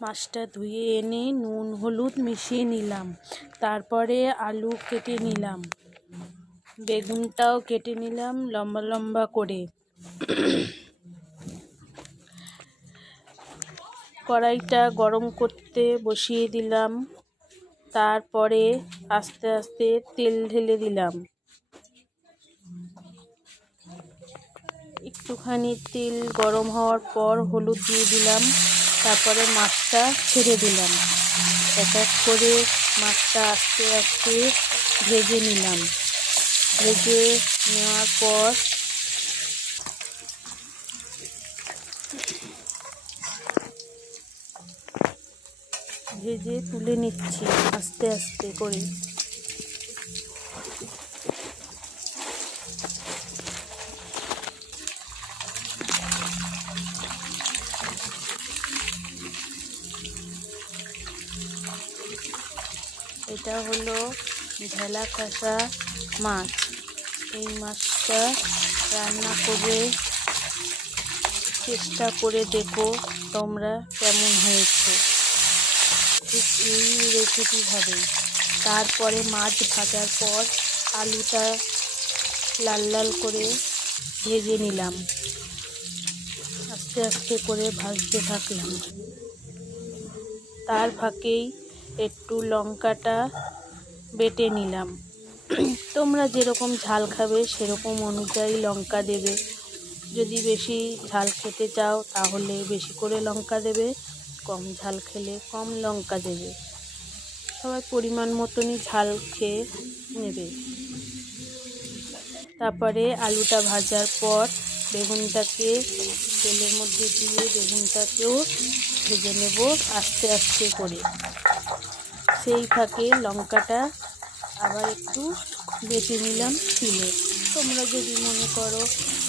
মাছটা ধুয়ে এনে নুন হলুদ মিশিয়ে নিলাম। তারপরে আলু কেটে নিলাম, বেগুনটাও কেটে নিলাম লম্বা লম্বা করে। কড়াইটা গরম করতে বসিয়ে দিলাম। তারপরে আস্তে আস্তে তেল ঢেলে দিলাম। একটুখানি তেল গরম হওয়ার পর হলুদ দিয়ে দিলাম। তারপরে মাছটা ছেড়ে দিলাম। এক এক করে মাছটা আস্তে আস্তে ভেজে নিলাম। ভেজে নেওয়ার পর ভেজে তুলে নিচ্ছি আস্তে আস্তে করে। এটা হলো ঢেলা কাঁসা মাছ। এই মাছটা রান্না করে চেষ্টা করে দেখো তোমরা কেমন হয়েছে। ঠিক এই রেসিপি হবে। তারপরে মাছ ভাজার পর আলুটা লাল লাল করে ভেজে নিলাম। আস্তে আস্তে করে ভাজতে থাকলাম। তার ফাঁকেই একটু লঙ্কাটা বেটে নিলাম। তোমরা যেরকম ঝাল খাবে সেরকম অনুযায়ী লঙ্কা দেবে। যদি বেশি ঝাল খেতে চাও তাহলে বেশি করে লঙ্কা দেবে, কম ঝাল খেলে কম লঙ্কা দেবে। সবাই পরিমাণ মতনই ঝাল খেয়ে নেবে। তারপরে আলুটা ভাজার পর বেগুনটাকে তেলের মধ্যে দিয়ে বেগুনটাকেও ভেজে নেব আস্তে আস্তে করে। সেই ফাঁকে লঙ্কাটা আবার একটু বেটে নিলাম শিলে। তোমরা যদি মনে করো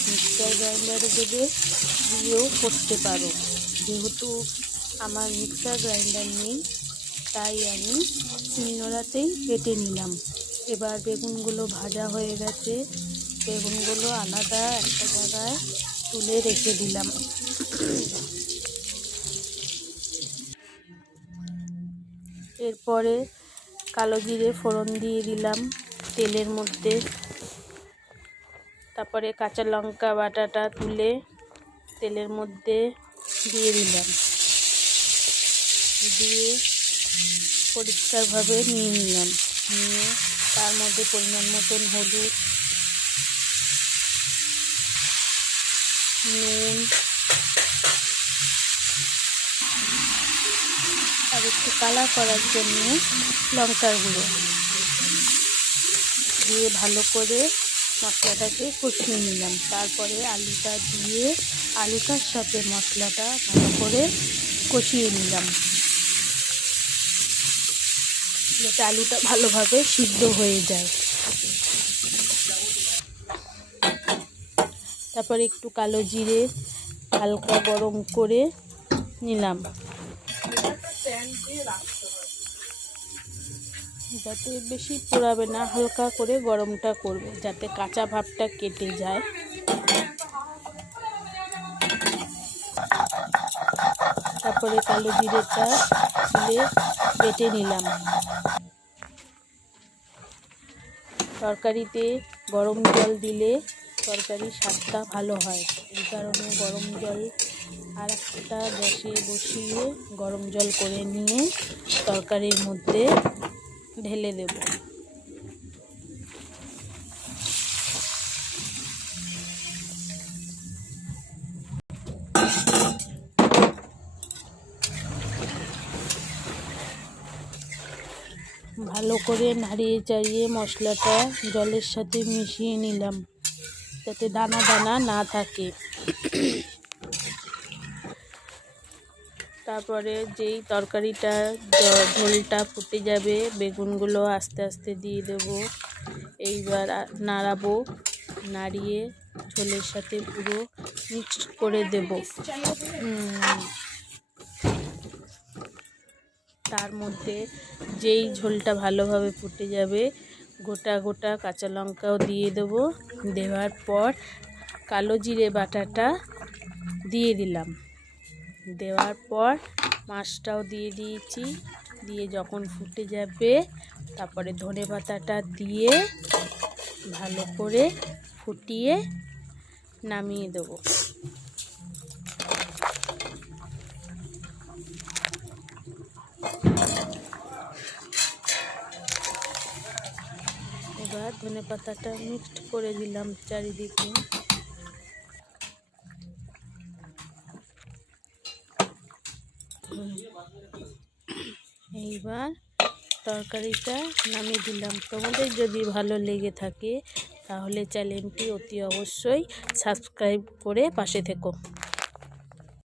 মিক্সার গ্রাইন্ডারে দেবে দিয়েও করতে পারো। যেহেতু আমার মিক্সার গ্রাইন্ডার নেই তাই আমি শিলনোড়াতেই বেটে নিলাম। এবার বেগুনগুলো ভাজা হয়ে গেছে। বেগুনগুলো আলাদা একটা জায়গায় তুলে রেখে দিলাম। এরপরে কালো জিরে ফোড়ন দিয়ে দিলাম তেলের মধ্যে। তারপরে কাঁচা লঙ্কা বাটাটা তুলে তেলের মধ্যে দিয়ে দিলাম। দিয়ে পরিষ্কারভাবে নিয়ে নিলাম। নিয়ে তার মধ্যে পরিমাণ মতন হলুদ, নুন আর একটু কালার করার জন্য লঙ্কার গুঁড়ো দিয়ে ভালো করে মশলাটাকে কষিয়ে নিলাম। তারপরে আলুটা দিয়ে আলুটার সাথে মশলাটা ভালো করে কষিয়ে নিলাম, যাতে আলুটা ভালোভাবে সিদ্ধ হয়ে যায়। তারপরে একটু কালো জিরে হালকা গরম করে নিলাম, যাতে বেশি পোড়াবে না, হালকা করে গরমটা করবে যাতে কাঁচা ভাবটা কেটে যায়। তারপরে কালো জিরেটা দিয়ে বেটে নিলাম। তরকারিতে গরম জল দিলে তরকারির স্বাদটা ভালো হয়। এই কারণে গরম জল আর একটা গ্যাসে বসিয়ে গরম জল করে নিয়ে তরকারির মধ্যে ঢেলে দেব। ভালো করে নাড়িয়ে চাড়িয়ে মশলাটা জলের সাথে মিশিয়ে নিলাম যাতে দানা দানা না থাকে। তারপরে যেই তরকারিটা ঝোলটা ফুটে যাবে বেগুনগুলো আস্তে আস্তে দিয়ে দেব। এইবার নাড়াবো, নাড়িয়ে ঝোলের সাথে পুরো মিক্সড করে দেব। তার মধ্যে যেই ঝোলটা ভালোভাবে ফুটে যাবে গোটা গোটা কাঁচা লঙ্কাও দিয়ে দেব। দেওয়ার পর কালো জিরে বাটাটা দিয়ে দিলাম। দেওয়ার পর মাছটাও দিয়ে দিয়েছি। দিয়ে যখন ফুটে যাবে তারপরে ধনেপাতাটা দিয়ে ভালো করে ফুটিয়ে নামিয়ে দেবো। এবার ধনেপাতাটা মিক্সড করে দিলাম চারিদিকে। এইবার তরকারিটা নামিয়ে দিলাম। তোমাদের যদি ভালো লেগে থাকে তাহলে চ্যানেলটি অতি অবশ্যই সাবস্ক্রাইব করে পাশে থেকো।